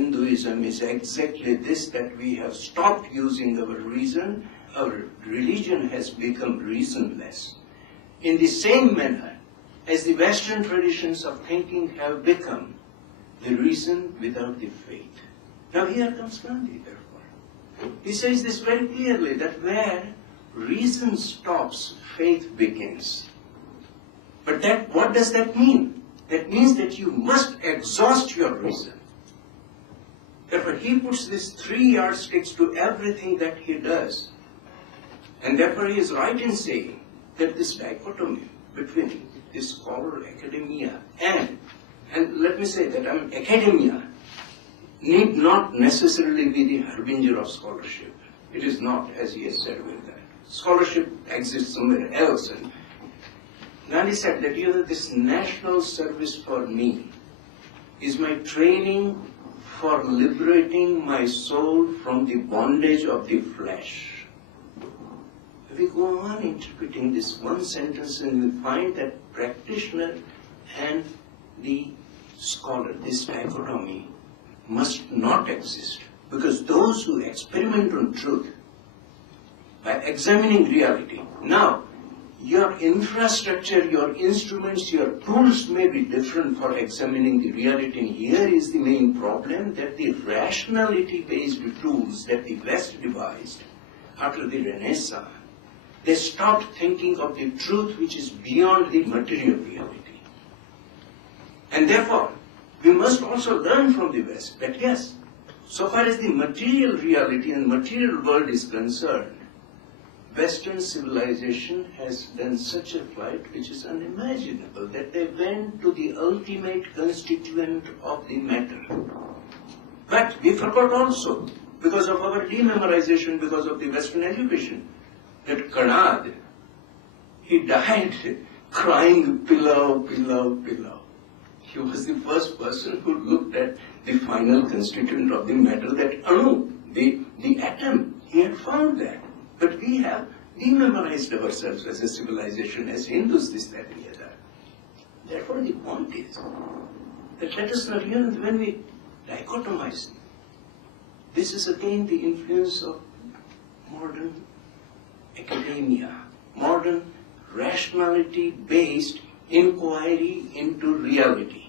Hinduism is exactly this, that we have stopped using our reason, our religion has become reasonless. In the same manner as the Western traditions of thinking have become the reason without the faith. Now here comes Gandhi, therefore. He says this very clearly, that where reason stops, faith begins. But what does that mean? That means that you must exhaust your reason. Therefore, he puts these 3 yardsticks to everything that he does. And therefore, he is right in saying that this dichotomy between the scholar academia and let me say that academia need not necessarily be the harbinger of scholarship. It is not, as he has said with that. Scholarship exists somewhere else. And Gandhi said that this national service for me is my training for liberating my soul from the bondage of the flesh. We go on interpreting this one sentence and we find that practitioner and the scholar, this dichotomy, must not exist. Because those who experiment on truth by examining reality, now your infrastructure, your instruments, your tools may be different for examining the reality. And here is the main problem, that the rationality-based tools that the West devised after the Renaissance, they stopped thinking of the truth which is beyond the material reality. And therefore, we must also learn from the West that yes, so far as the material reality and material world is concerned, Western civilization has done such a flight which is unimaginable, that they went to the ultimate constituent of the matter. But we forgot also, because of our dememorization, because of the Western education, that Kanad, he died crying, pillow, pillow, pillow. He was the first person who looked at the final constituent of the matter, that Anu, the atom. He had found that. But we have dememorized ourselves as a civilization, as Hindus, this, that, and the other. Therefore, the point is that let us not, when we dichotomize, this is again the influence of modern academia, modern rationality-based inquiry into reality.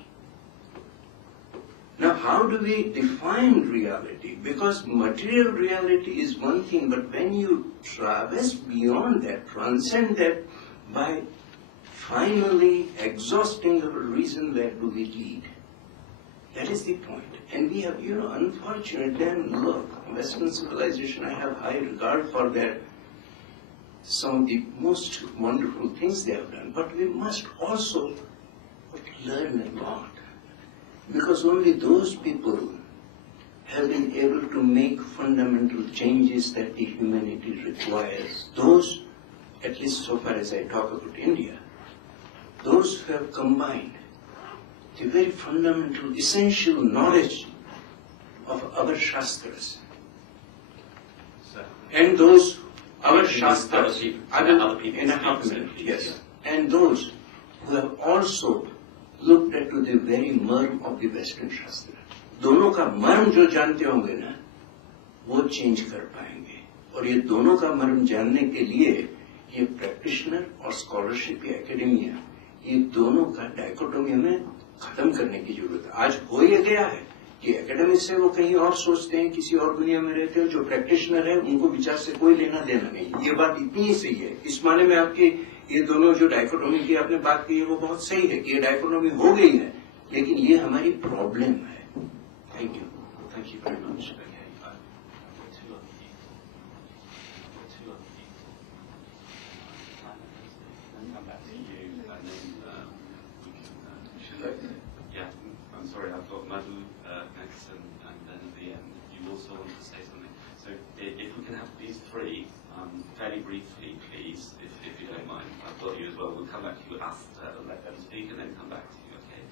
Now, how do we define reality? Because material reality is one thing, but when you traverse beyond that, transcend that, by finally exhausting our reason, where do we lead? That is the point. And we have, unfortunately, and look, Western civilization, I have high regard for their, some of the most wonderful things they have done, but we must also learn a lot. Because only those people have been able to make fundamental changes that the humanity requires. Those, at least so far as I talk about India, those who have combined the very fundamental, essential knowledge of our Shastras. And those, our Shastras, in a half minute, yes. And those who have also looked at to the very merm of the Western Shastra. दोनों का मर्म जो जानते होंगे ना, वो change कर पाएंगे. और ये दोनों का मर्म जानने के लिए ये प्रैक्टिशनर और स्कॉलरशिप या एकेडमिया, ये दोनों का डायकोटोमी हमें खत्म करने की जरूरत है. आज हो ये गया है कि एकेडमिक से वो कहीं और सोचते हैं, किसी और दुनिया में रहते हैं. जो प्रैक्टिशनर है उनको विचार से कोई लेना देना नहीं. ये बात इतनी ही सही है. इस माने में आपकी ये दोनों जो डायकोटोमी की आपने बात की है वो बहुत सही है कि ये डायकोटोमी हो गई है, लेकिन ये हमारी प्रॉब्लम है. Thank you very much. Yeah, I'm sorry, I've got Madhu next and then at the end. You also want to say something. So if we can have these three fairly briefly, please, if you don't mind. I've got you as well. We'll come back to you after, let them speak and then come back to you, okay?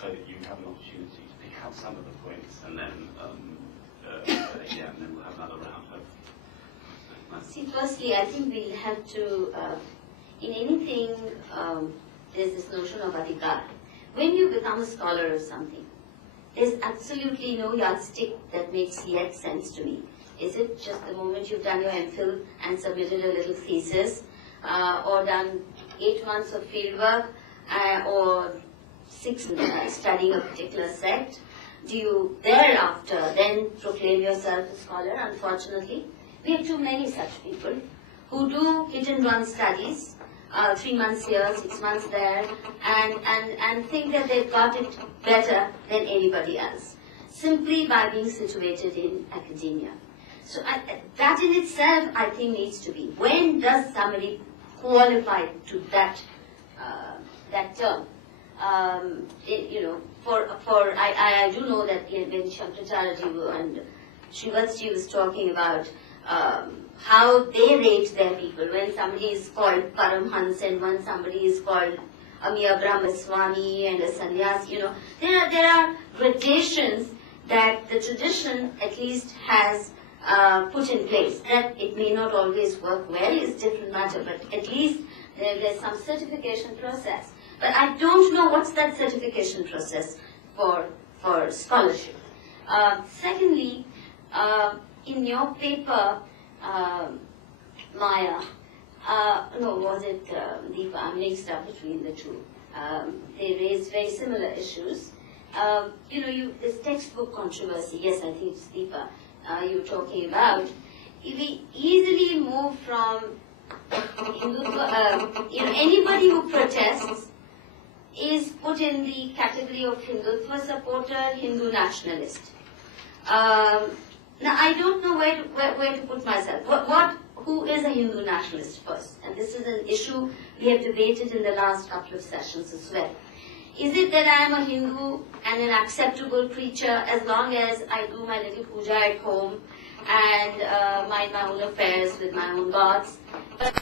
So that you have an opportunity to pick up some of the points and then, and then we'll have another round of. See, firstly, I think we'll have to, in anything, there's this notion of adhikar. When you become a scholar or something, there's absolutely no yardstick that makes yet sense to me. Is it just the moment you've done your MPhil and submitted a little thesis, or done 8 months of fieldwork, or 6 studying a particular sect? Do you thereafter then proclaim yourself a scholar? Unfortunately, we have too many such people who do hit and run studies, 3 months here, 6 months there, and think that they've got it better than anybody else, simply by being situated in academia. So that in itself, I think, needs to be. When does somebody qualify to that term? I do know that when Shankaracharya and Srivatsi was talking about how they rate their people, when somebody is called Paramhans and when somebody is called Amiya Brahmaswami and a sannyas, there are gradations that the tradition at least has put in place. That it may not always work well is different matter, but at least there's some certification process. But I don't know what's that certification process for scholarship. Secondly, in your paper, Maya, was it Deepa? I'm mixed up between the two. They raised very similar issues. This textbook controversy, yes, I think it's Deepa you were talking about. We easily move from Hindutva, anybody who protests is put in the category of Hindutva supporter, Hindu nationalist. Now, I don't know where to put myself. Who is a Hindu nationalist first? And this is an issue we have debated in the last couple of sessions as well. Is it that I am a Hindu and an acceptable creature as long as I do my little puja at home and mind my own affairs with my own gods? But